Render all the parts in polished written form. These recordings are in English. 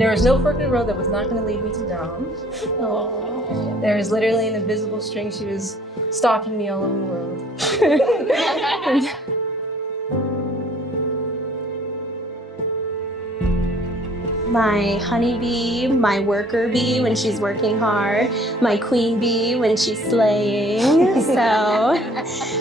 There was no fork in the road that was not going to lead me to Dom. Oh. There was literally an invisible string. She was stalking me all over the world. My honeybee, my worker bee when she's working hard, my queen bee when she's slaying. So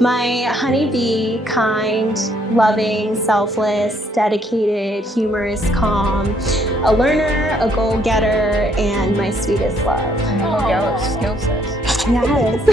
my honeybee, kind, loving, selfless, dedicated, humorous, calm, a learner, a goal-getter, and my sweetest love. Oh, Gallup's skill set. Yes.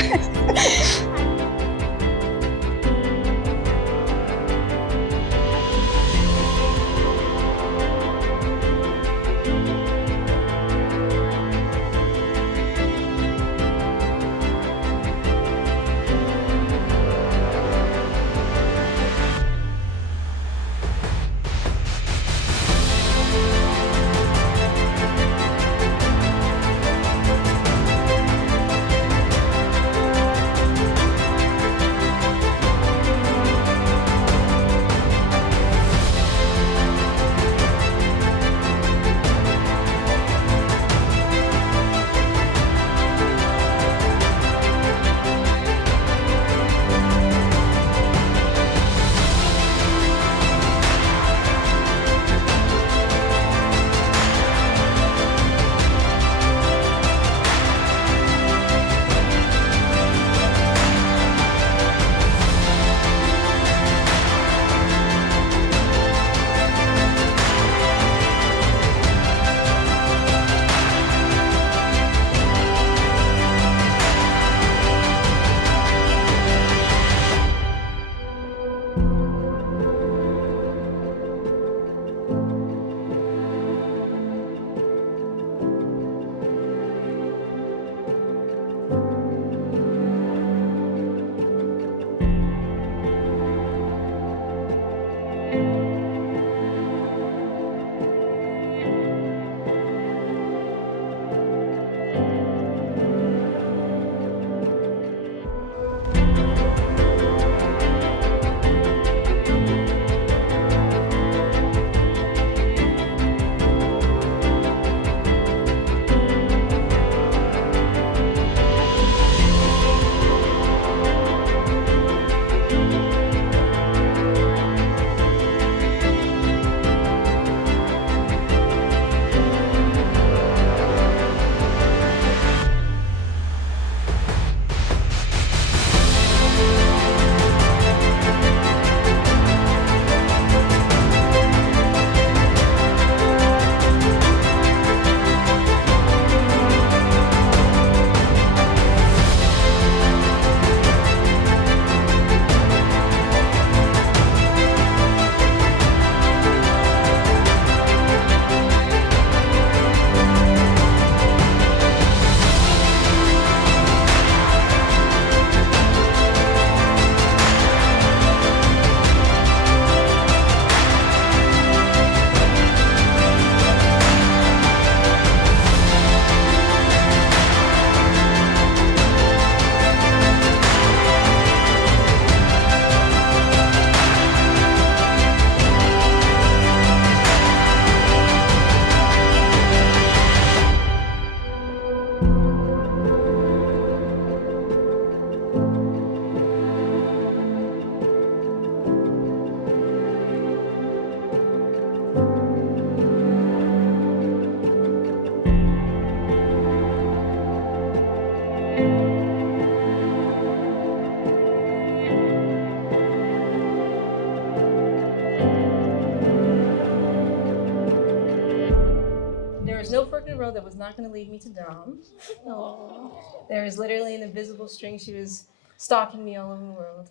There was no fork in the road that was not going to lead me to Dom. Oh. There was literally an invisible string. She was stalking me all over the world.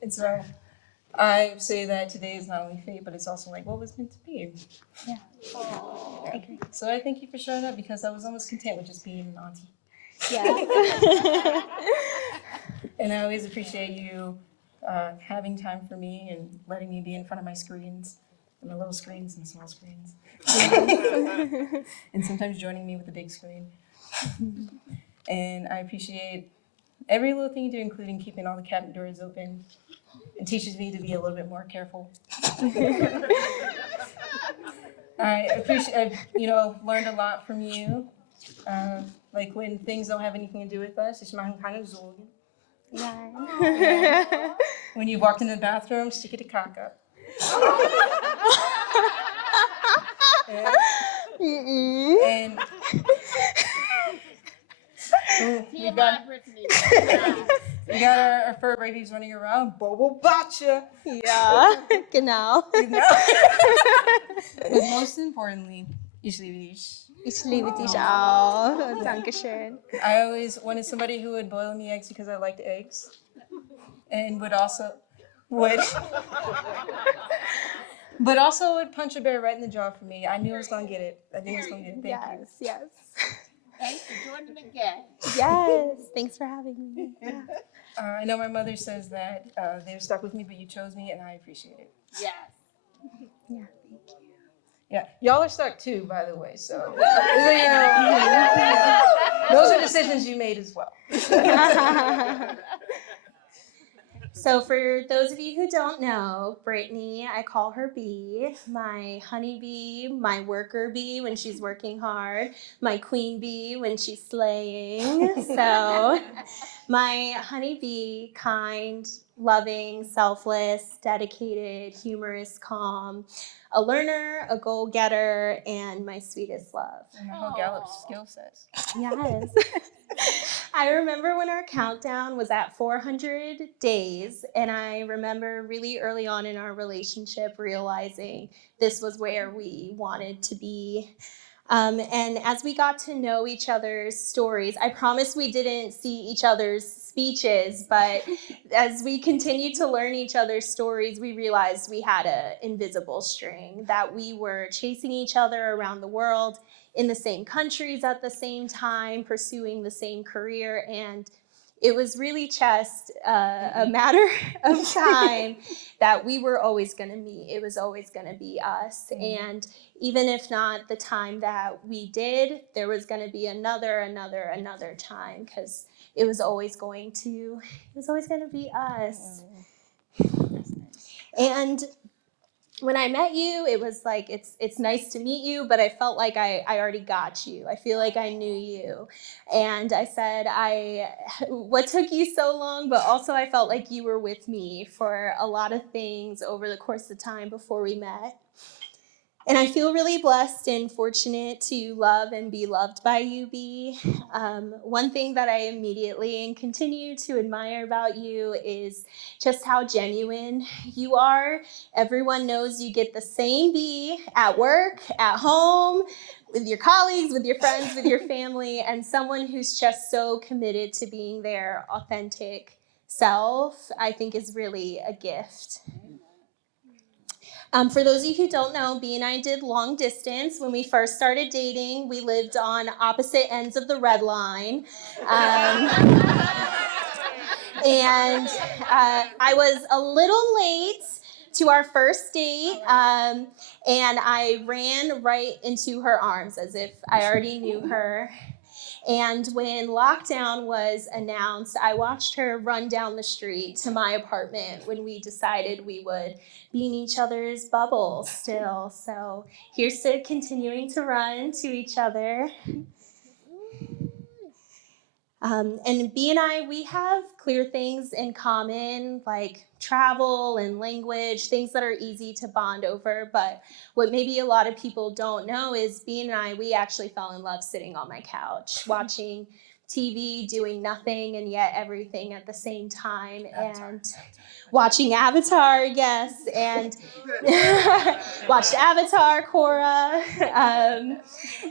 And so I say that today is not only fate, but it's also like what was meant to be. Yeah. Oh, I agree. So I thank you for showing up because I was almost content with just being an auntie. Yes. And I always appreciate you having time for me and letting me be in front of my screens, and the little screens and small screens. And sometimes joining me with the big screen. And I appreciate every little thing you do, including keeping all the cabinet doors open. It teaches me to be a little bit more careful. I appreciate, I've, learned a lot from you. Like when things don't have anything to do with us, ich mache keine Sorgen. Yeah. When you walked in the bathroom, stick it to caca. And we got, we got our fur babies running around. Bobo Bacha. Ja, genau. But most importantly, ich liebe dich. Ich liebe dich auch. Dankeschön. I always wanted somebody who would boil me eggs because I liked eggs, and would punch a bear right in the jaw for me. I knew I was gonna get it. Thank you. Yes. Thanks for joining again. Yes. Thanks for having me. Yeah. I know my mother says that they're stuck with me, but you chose me, and I appreciate it. Yes. Yeah, thank you. Yeah, y'all are stuck too, by the way. So those are decisions you made as well. So for those of you who don't know, Brittany, I call her bee, my honey bee, my worker bee when she's working hard, my queen bee when she's slaying. So my honey bee, kind, loving, selfless, dedicated, humorous, calm, a learner, a goal-getter, and my sweetest love. And my whole Gallup skill sets. Yes. I remember when our countdown was at 400 days, and I remember really early on in our relationship realizing this was where we wanted to be. And as we got to know each other's stories, I promise we didn't see each other's speeches, but as we continued to learn each other's stories, we realized we had an invisible string, that we were chasing each other around the world in the same countries at the same time, pursuing the same career, and it was really just a matter of time that we were always going to meet. It was always going to be us. And even if not the time that we did, there was going to be another time, because it was always going to be us. And when I met you, it was like, it's nice to meet you, but I felt like I already got you. I feel like I knew you. And I said, what took you so long? But also I felt like you were with me for a lot of things over the course of time before we met. And I feel really blessed and fortunate to love and be loved by you, B. One thing that I immediately and continue to admire about you is just how genuine you are. Everyone knows you get the same B at work, at home, with your colleagues, with your friends, with your family, and someone who's just so committed to being their authentic self, I think is really a gift. For those of you who don't know, B and I did long distance. When we first started dating, we lived on opposite ends of the red line. And I was a little late to our first date, and I ran right into her arms as if I already knew her. And when lockdown was announced, I watched her run down the street to my apartment when we decided we would be in each other's bubble still. So here's to continuing to run to each other. And B and I, we have clear things in common, like travel and language, things that are easy to bond over. But what maybe a lot of people don't know is B and I, we actually fell in love sitting on my couch, watching TV, doing nothing and yet everything at the same time. And watching Avatar, yes, and watched Avatar, Korra,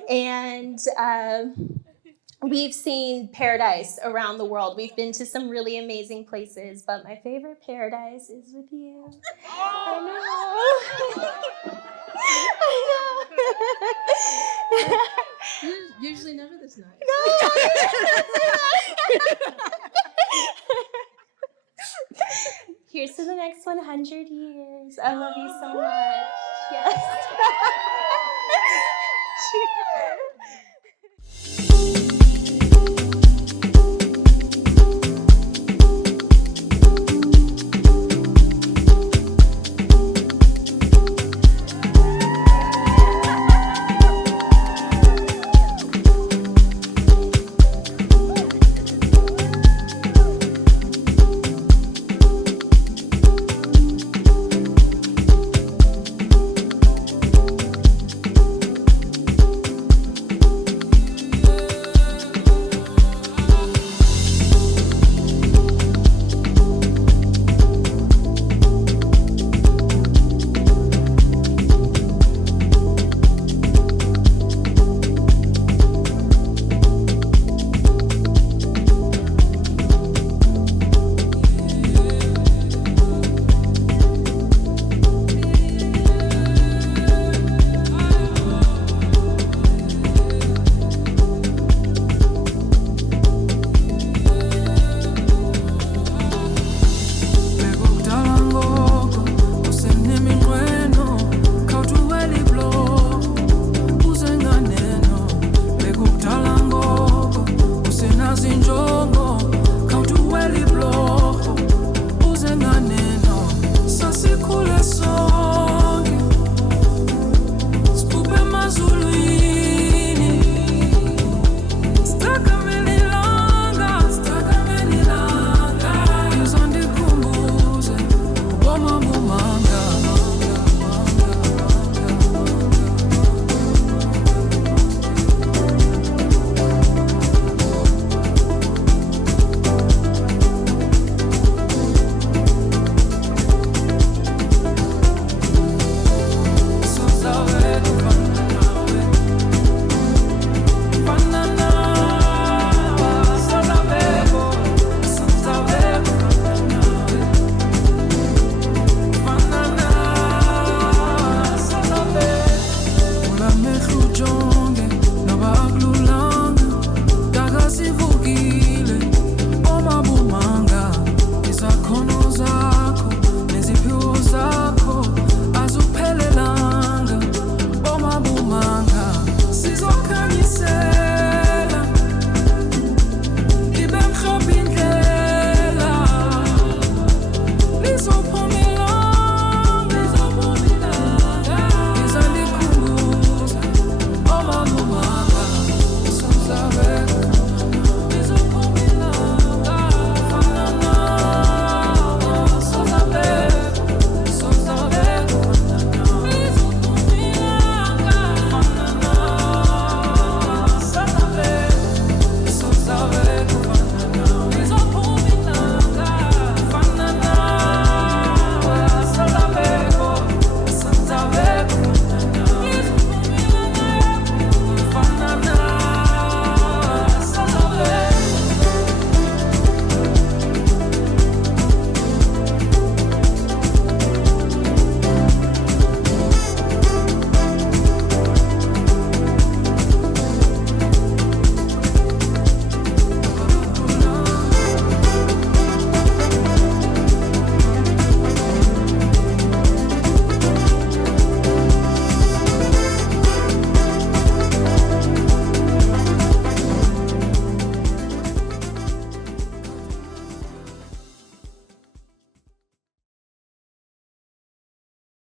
and we've seen paradise around the world. We've been to some really amazing places, but my favorite paradise is with you. I know. Usually never this nice. No. Here's to the next 100 years. I love you so much. Yes.